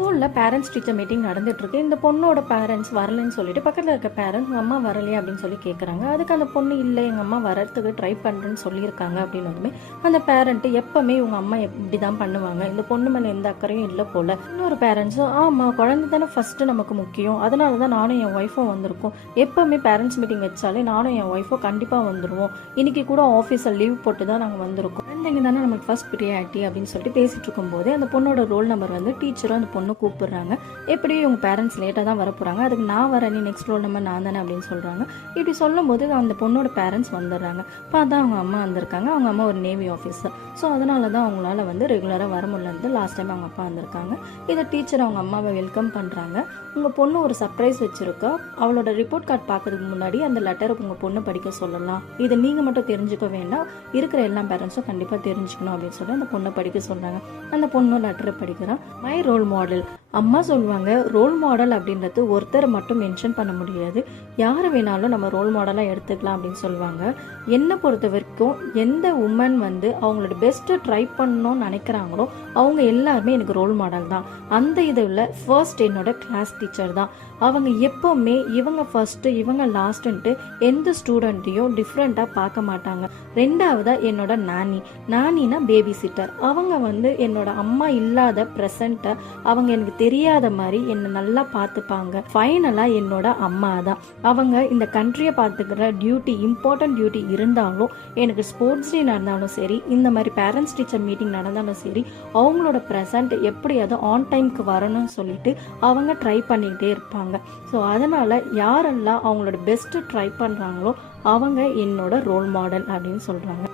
ஸ்கூலில் parents teacher meeting நடந்துட்டு இருக்கு. இந்த பொண்ணோட பேரண்ட்ஸ் வரலன்னு சொல்லிட்டு பக்கத்தில் இருக்க பேரண்ட்ஸ் உங்கள் அம்மா வரலையே அப்படின்னு சொல்லி கேட்குறாங்க. அதுக்கு அந்த பொண்ணு இல்லை, எங்கள் அம்மா வரத்துக்கு ட்ரை பண்ணுறேன்னு சொல்லியிருக்காங்க அப்படின்னதுமே அந்த பேரண்ட்டு எப்பவுமே உங்கள் அம்மா இப்படி தான் பண்ணுவாங்க, இந்த பொண்ணு மேலே எந்த அக்கறையும் இல்லை போல. இன்னொரு பேரண்ட்ஸும் ஆமாம், குழந்தை தானே ஃபர்ஸ்ட் நமக்கு முக்கியம், அதனால தான் நானும் என் ஒய்ஃபும் வந்திருக்கோம். எப்பவுமே பேரண்ட்ஸ் மீட்டிங் வச்சாலே நானும் என் ஒய்ஃபும் கண்டிப்பாக வந்துடுவோம். இன்னைக்கு கூட ஆஃபீஸில் லீவ் போட்டு தான் நாங்கள் வந்திருக்கோம். குழந்தைங்க தானே நமக்கு ஃபர்ஸ்ட் ப்ரியாரிட்டி அப்படின்னு சொல்லிட்டு பேசிட்டு இருக்கும்போது அந்த பொண்ணோட ரோல் நம்பர் வந்து டீச்சரும் அந்த பொண்ணு கூப்பிடுறாங்க. எப்படியும் இவங்க பேரண்ட்ஸ் லேட்டாக தான் வர போகிறாங்க, அதுக்கு நான் வரேன், நீ நெக்ஸ்ட் ரோல் நம்பர் நான் தானே அப்படின்னு சொல்கிறாங்க. இப்படி சொல்லும் போது அந்த பொண்ணோட பேரண்ட்ஸ் வந்துடுறாங்க. பார்த்தா அவங்க அம்மா வந்திருக்காங்க. அவங்க அம்மா ஒரு நேவி ஆஃபீஸர். ஸோ அதனால தான் அவங்களால வந்து ரெகுலராக வர முடியலருந்து லாஸ்ட் டைம் அவங்க அப்பா வந்திருக்காங்க. இதை டீச்சர் அவங்க அம்மாவை வெல்கம் பண்ணுறாங்க. உங்கள் பொண்ணு ஒரு சர்ப்ரைஸ் வச்சுருக்கா, அவளோட ரிப்போர்ட் கார்டு பார்க்கறதுக்கு முன்னாடி அந்த லெட்டரை உங்கள் பொண்ணு படிக்க சொல்லலாம், இதை நீங்கள் மட்டும் தெரிஞ்சுக்க வேண்டாம், இருக்கிற எல்லா பேரண்ட்ஸும் கண்டிப்பாக தெரிஞ்சுக்கணும் அப்படின்னு சொல்லி அந்த பொண்ணை படிக்க சொல்கிறாங்க. அந்த பொண்ணு லெட்டரை படிக்கிறான். My role model. அம்மா சொல்லுவாங்க, ரோல் மாடல் அப்படின்றது ஒருத்தரை மட்டும் மென்ஷன் பண்ண முடியாது, யாரை வேணாலும் நம்ம ரோல் மாடலாக எடுத்துக்கலாம் அப்படின்னு சொல்லுவாங்க. என்னை பொறுத்த வரைக்கும் எந்த உமன் வந்து அவங்களோட பெஸ்ட்டை ட்ரை பண்ணணும்னு நினைக்கிறாங்களோ அவங்க எல்லாருமே எனக்கு ரோல் மாடல் தான். அந்த இதில் ஃபர்ஸ்ட் என்னோட கிளாஸ் டீச்சர் தான். அவங்க எப்போவுமே இவங்க ஃபர்ஸ்ட்டு இவங்க லாஸ்ட்டுன்ட்டு எந்த ஸ்டூடெண்ட்டையும் டிஃப்ரெண்ட்டாக பார்க்க மாட்டாங்க. ரெண்டாவதாக என்னோட நானினா பேபி சிட்டர். அவங்க வந்து என்னோட அம்மா இல்லாத ப்ரெசண்ட்டை அவங்க எனக்கு தெரியாத மாதிரி என்னை நல்லா பார்த்துப்பாங்க. ஃபைனலாக என்னோட அம்மா தான். அவங்க இந்த கண்ட்ரியை பார்த்துக்கிற டியூட்டி, இம்பார்ட்டன்ட் டியூட்டி இருந்தாலும், எனக்கு ஸ்போர்ட்ஸ் டே நடந்தாலும் சரி, இந்த மாதிரி பேரண்ட்ஸ் டீச்சர் மீட்டிங் நடந்தாலும் சரி, அவங்களோட ப்ரெசண்ட் எப்படியாவது ஆன் டைமுக்கு வரணும்னு சொல்லிட்டு அவங்க ட்ரை பண்ணிக்கிட்டே இருப்பாங்க. ஸோ அதனால் யாரெல்லாம் அவங்களோட பெஸ்ட்டு ட்ரை பண்ணுறாங்களோ அவங்க என்னோட ரோல் மாடல் அப்படின்னு சொல்கிறாங்க.